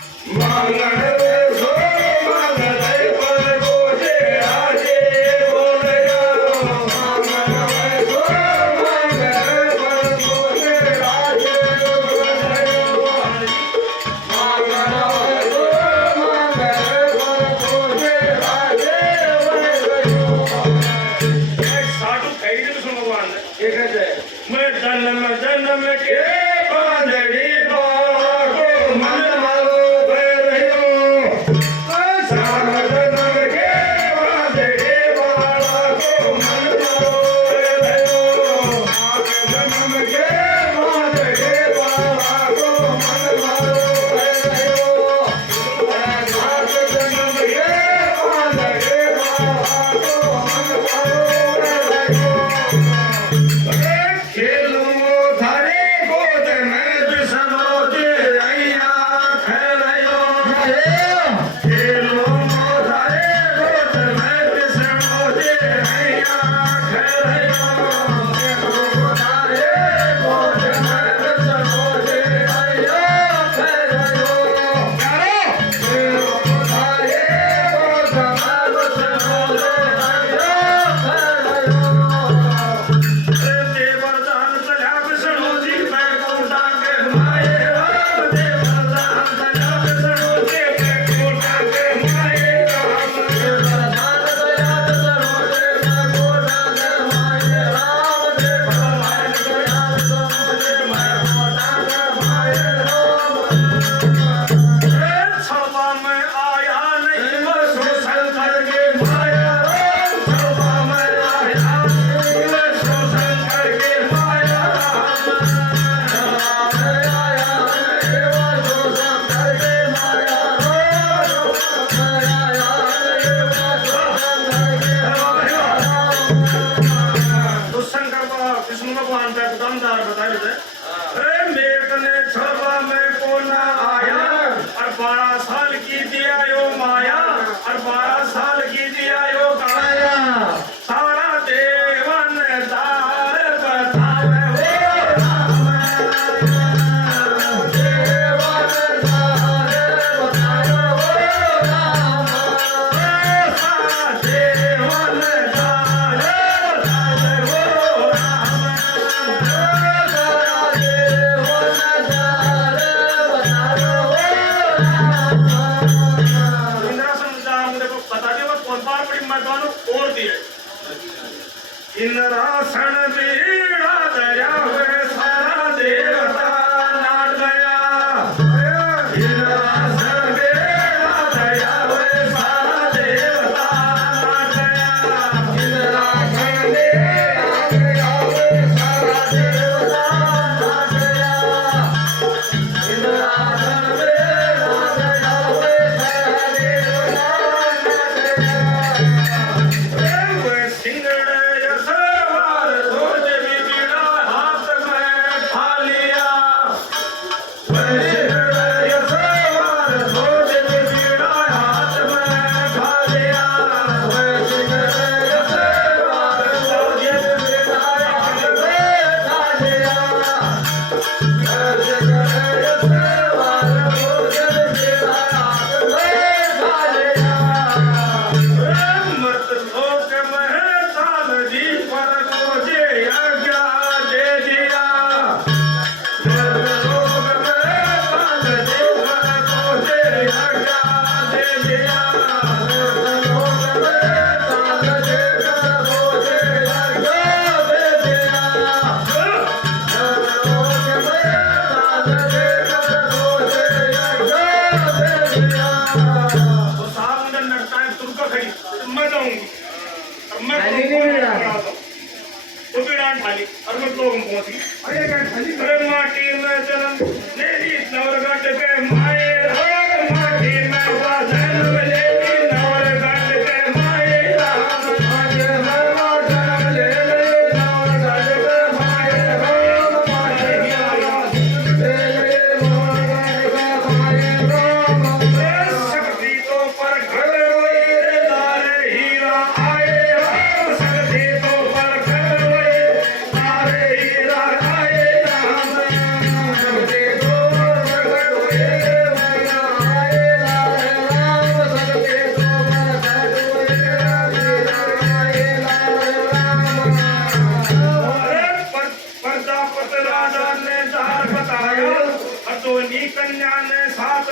Yeah.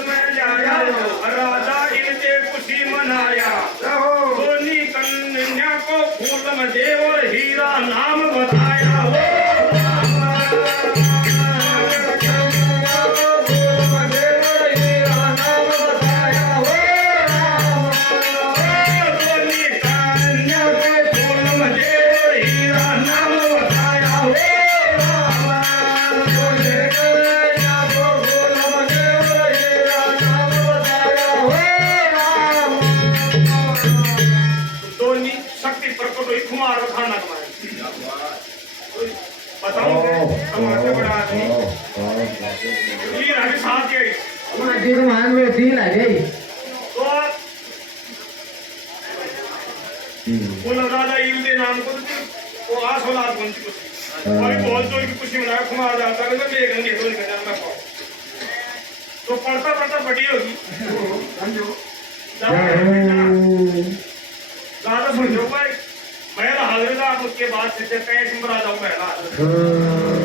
में लाया, राजा इनसे खुशी मनाया। दोनों कन्या को फूल में देव और हीरा नाम बताया। शक्ति प्रकट हुई, कुमार खाना बताओ बड़ा आदमी साथ गई तो मान में तीन आ गई तो राजा युद्ध नाम को वो आस औलाद बनती कुछ और बहुत जोर की खुशी मनाया। कुमार जाता है तो लेंगे तो निकल तो पढ़ता पढ़ता बड़ी होगी ज्यादा समझो भाई। मैं हाजिर था, उसके बाद सीधे कैश में आ जाऊँ मैं